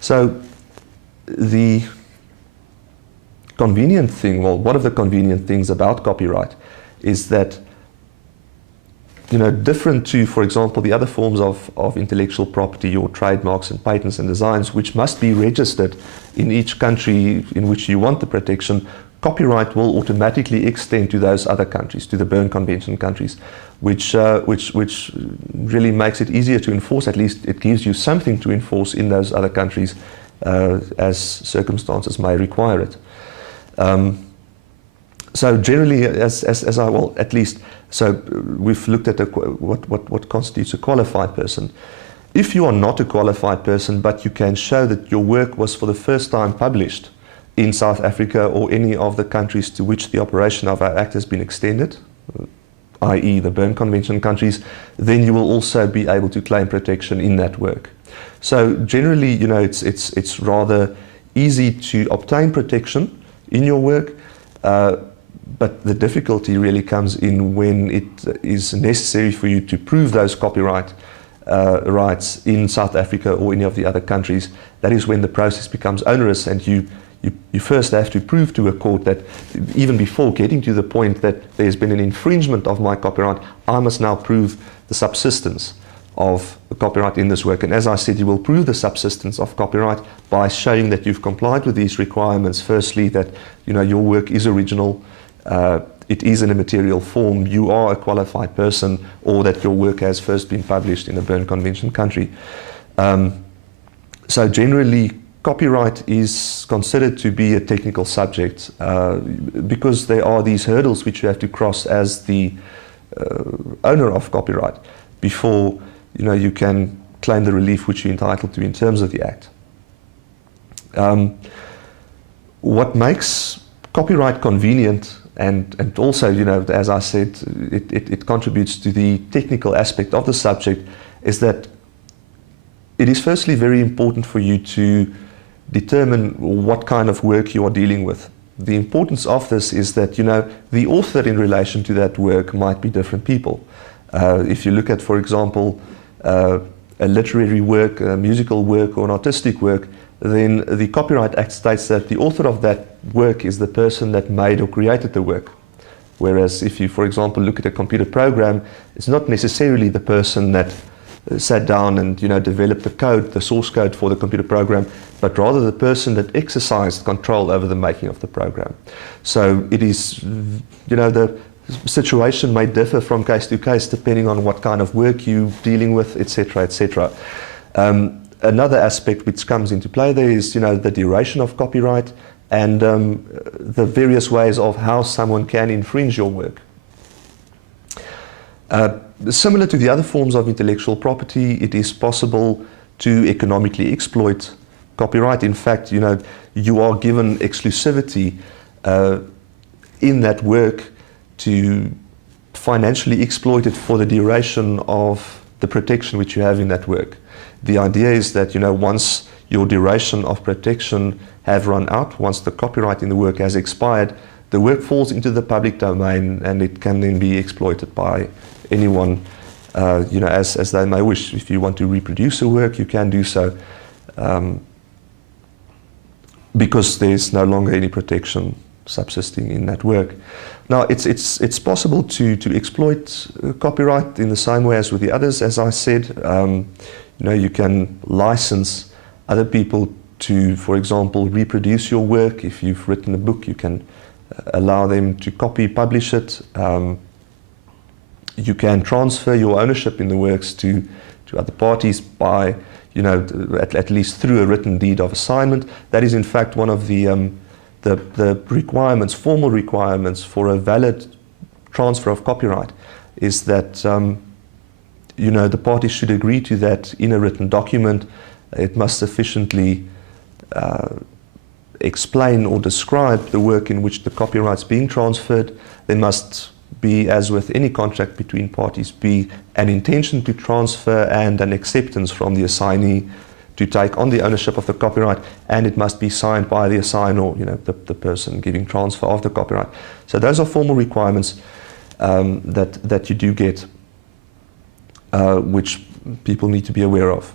So the convenient thing, well, one of the convenient things about copyright is that, you know, different to, for example, the other forms of intellectual property, your trademarks and patents and designs, which must be registered in each country in which you want the protection, copyright will automatically extend to those other countries, to the Berne Convention countries, which really makes it easier to enforce. At least it gives you something to enforce in those other countries as circumstances may require it. So generally, as I, well, at least, so we've looked at what constitutes a qualified person. If you are not a qualified person, but you can show that your work was for the first time published in South Africa or any of the countries to which the operation of our Act has been extended, i.e. the Berne Convention countries, then you will also be able to claim protection in that work. So generally, you know, it's rather easy to obtain protection in your work, but the difficulty really comes in when it is necessary for you to prove those copyright rights in South Africa or any of the other countries. That is when the process becomes onerous, and you first have to prove to a court that even before getting to the point that there's been an infringement of my copyright, I must now prove the subsistence of the copyright in this work. And as I said, you will prove the subsistence of copyright by showing that you've complied with these requirements. Firstly, that, you know, your work is original, it is in a material form, you are a qualified person, or that your work has first been published in a Berne Convention country. So generally, copyright is considered to be a technical subject because there are these hurdles which you have to cross as the owner of copyright before, you know, you can claim the relief which you're entitled to in terms of the Act. What makes copyright convenient, and also, you know, as I said, it contributes to the technical aspect of the subject, is that it is firstly very important for you to determine what kind of work you are dealing with. The importance of this is that, you know, the author in relation to that work might be different people. If you look at, for example, a literary work, a musical work, or an artistic work, then the Copyright Act states that the author of that work is the person that made or created the work. Whereas if you, for example, look at a computer program, it's not necessarily the person that sat down and, you know, developed the code, the source code for the computer program, but rather the person that exercised control over the making of the program. So it is, you know, the situation may differ from case to case depending on what kind of work you're dealing with, etc., etc. Another aspect which comes into play there is, you know, the duration of copyright and the various ways of how someone can infringe your work. Similar to the other forms of intellectual property, it is possible to economically exploit copyright. In fact, you know, you are given exclusivity in that work to financially exploit it for the duration of the protection which you have in that work. The idea is that, you know, once your duration of protection have run out, once the copyright in the work has expired, the work falls into the public domain and it can then be exploited by anyone, you know, as they may wish. If you want to reproduce a work, you can do so because there's no longer any protection subsisting in that work. Now, it's possible to exploit copyright in the same way as with the others. As I said, you know, you can license other people to, for example, reproduce your work. If you've written a book, you can allow them to copy, publish it. You can transfer your ownership in the works to other parties by, you know, at least through a written deed of assignment. That is, in fact, one of the requirements, formal requirements for a valid transfer of copyright, is that you know, the parties should agree to that in a written document. It must sufficiently explain or describe the work in which the copyright's being transferred. There must be, as with any contract between parties, be an intention to transfer and an acceptance from the assignee to take on the ownership of the copyright, and it must be signed by the assignor, you know, the person giving transfer of the copyright. So those are formal requirements that you do get, which people need to be aware of.